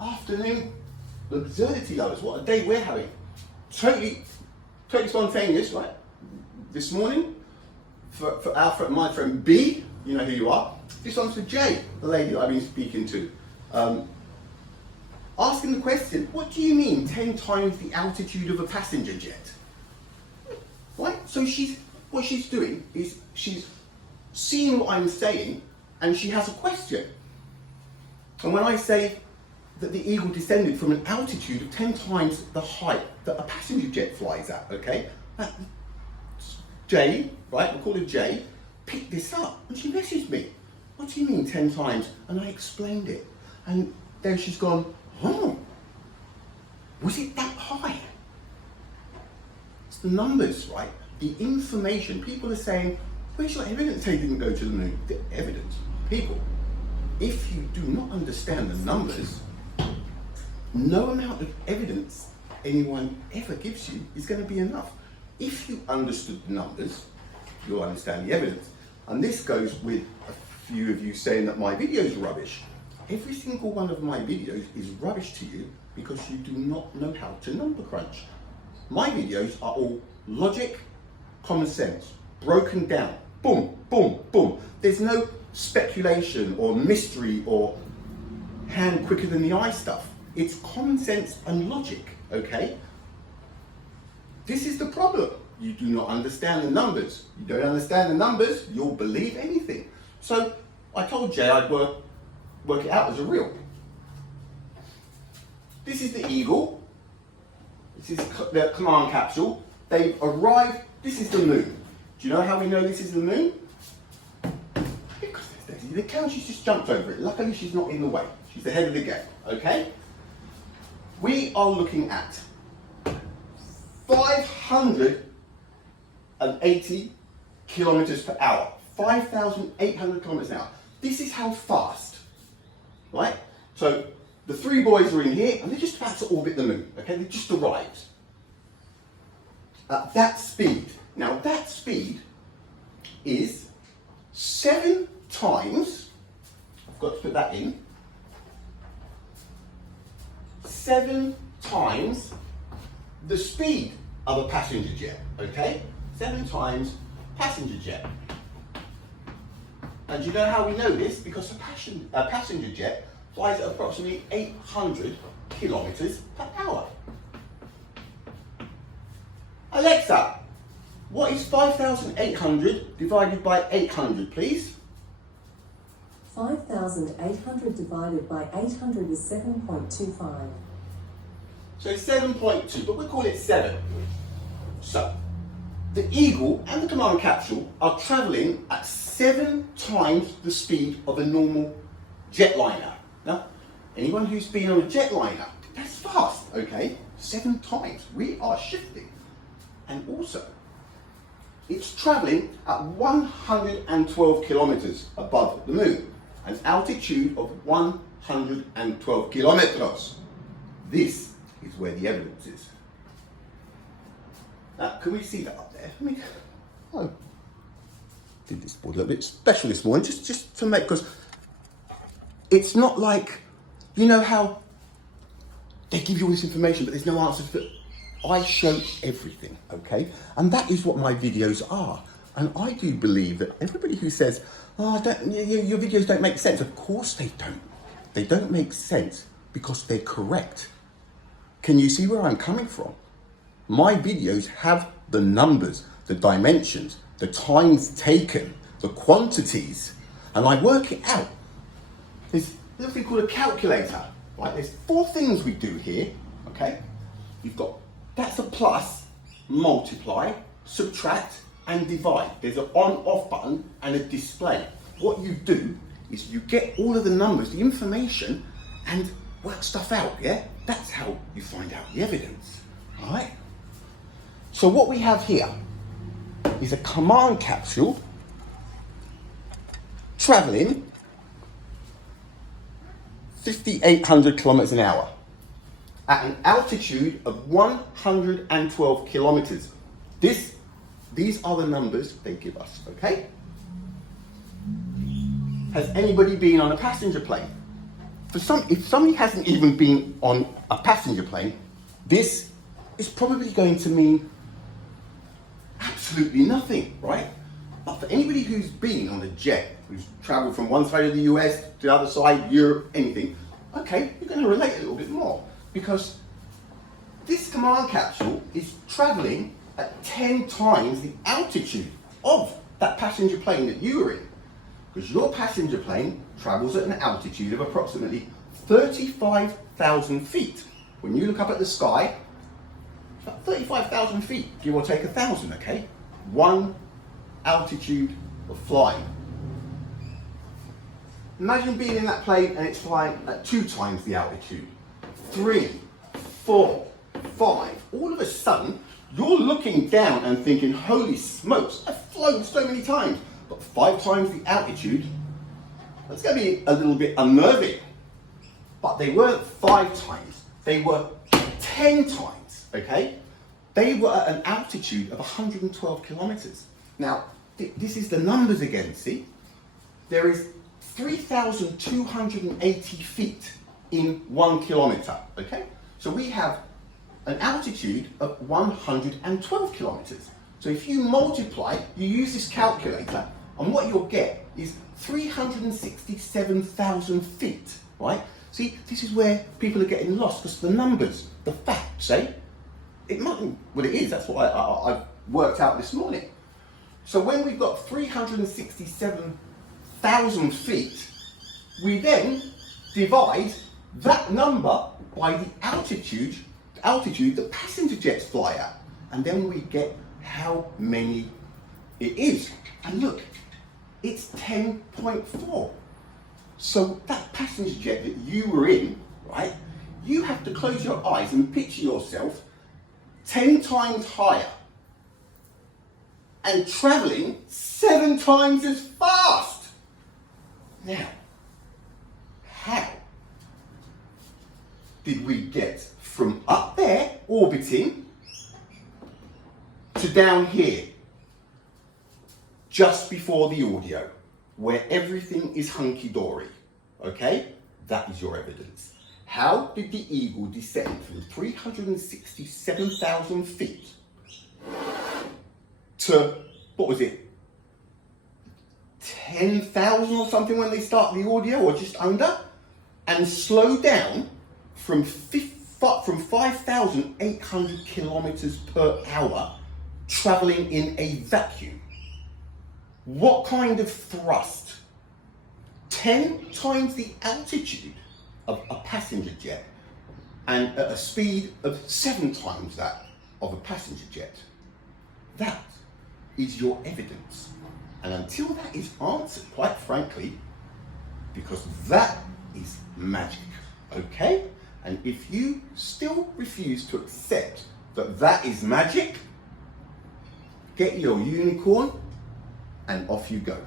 afternoon. The absurdity lovers, what a day we're having. Totally spontaneous, right? This morning, for my friend B, you know who you are. This one's for Jay, the lady that I've been speaking to. Asking the question, what do you mean 10 times the altitude of a passenger jet? Right? So what she's doing is she's seeing what I'm saying and she has a question. And when I say that the Eagle descended from an altitude of 10 times the height that a passenger jet flies at, okay? Jay, right, we'll call her Jay, picked this up and she messaged me. What do you mean 10 times? And I explained it. And then she's gone, oh, was it that high? It's the numbers, right? The information. People are saying, where's your evidence they didn't go to the moon? The evidence. People, if you do not understand the numbers, no amount of evidence anyone ever gives you is going to be enough. If you understood the numbers, you'll understand the evidence. And this goes with a few of you saying that my videos are rubbish. Every single one of my videos is rubbish to you because you do not know how to number crunch. My videos are all logic, common sense, broken down. Boom, boom, boom. There's no speculation or mystery or hand quicker than the eye stuff. It's common sense and logic, okay? This is the problem. You do not understand the numbers. You don't understand the numbers, you'll believe anything. So I told Jay I'd work it out as a reel. This is the Eagle. This is the command capsule. They've arrived. This is the moon. Do you know how we know this is the moon? Because there's Daisy the cow. She's just jumped over it. Luckily, she's not in the way. She's ahead of the game. Okay? We are looking at 580 kilometers per hour. 5,800 kilometers an hour. This is how fast, right? So the three boys are in here and they're just about to orbit the moon, okay? They just arrived. At that speed. Now that speed is 7 times, I've got to put that in, 7 times the speed of a passenger jet, okay? 7 times passenger jet. And you know how we know this? Because a passenger jet flies at approximately 800 kilometers per hour. Alexa, what is 5,800 divided by 800, please? 5,800 divided by 800 is 7.25. So it's 7.2, but we'll call it 7. So, the Eagle and the command capsule are travelling at 7 times the speed of a normal jetliner. Now, anyone who's been on a jetliner, that's fast, okay? 7 times. We are shifting. And also, it's travelling at 112 kilometres above the moon, an altitude of 112 kilometers. This is where the evidence is. Now, can we see that up there? I did this board a little bit special this morning, just to make, because it's not like, you know how they give you all this information, but there's no answers. But I show everything, okay? And that is what my videos are. And I do believe that everybody who says, oh, your videos don't make sense, of course they don't. They don't make sense because they're correct. Can you see where I'm coming from? My videos have the numbers, the dimensions, the times taken, the quantities, and I work it out. There's a thing called a calculator, right? There's 4 things we do here, okay? You've got, that's a plus, multiply, subtract, and divide. There's an on-off button and a display. What you do is you get all of the numbers, the information, and work stuff out, yeah? That's how you find out the evidence, all right? So what we have here is a command capsule traveling 5,800 kilometers an hour at an altitude of 112 kilometers. These are the numbers they give us, okay? Has anybody been on a passenger plane? if somebody hasn't even been on a passenger plane, this is probably going to mean absolutely nothing, right? But for anybody who's been on a jet, who's traveled from one side of the US to the other side, Europe, anything, okay, you're going to relate a little bit more, because this command capsule is traveling at 10 times the altitude of that passenger plane that you were in. Because your passenger plane travels at an altitude of approximately 35,000 feet. When you look up at the sky, it's about 35,000 feet, give or take 1,000, okay? One altitude of flying. Imagine being in that plane and it's flying at 2 times the altitude. 3, 4, 5. All of a sudden, you're looking down and thinking, holy smokes, I've flown so many times. But 5 times the altitude, that's going to be a little bit unnerving. But they weren't 5 times, they were 10 times, okay? They were at an altitude of 112 kilometers. Now, this is the numbers again, see? There is 3,280 feet in 1 kilometer, okay? So we have an altitude of 112 kilometers. So if you multiply, you use this calculator, and what you'll get is 367,000 feet, right? See, this is where people are getting lost, because the numbers, the facts, it might be what it is. That's what I worked out this morning. So when we've got 367,000 feet, we then divide that number by the altitude that passenger jets fly at, and then we get how many it is. And look, it's 10.4. So that passenger jet that you were in, right, you have to close your eyes and picture yourself 10 times higher and traveling 7 times as fast. Now, how did we get from up there orbiting to down here, just before the audio, where everything is hunky-dory? Okay, that is your evidence. How did the Eagle descend from 367,000 feet to, what was it, 10,000 or something when they start the audio, or just under, and slow down from 5,800 kilometers per hour, traveling in a vacuum? What kind of thrust? 10 times the altitude of a passenger jet, and at a speed of 7 times that of a passenger jet. That is your evidence. And until that is answered, quite frankly, because that is magic, okay? And if you still refuse to accept that that is magic, get your unicorn and off you go.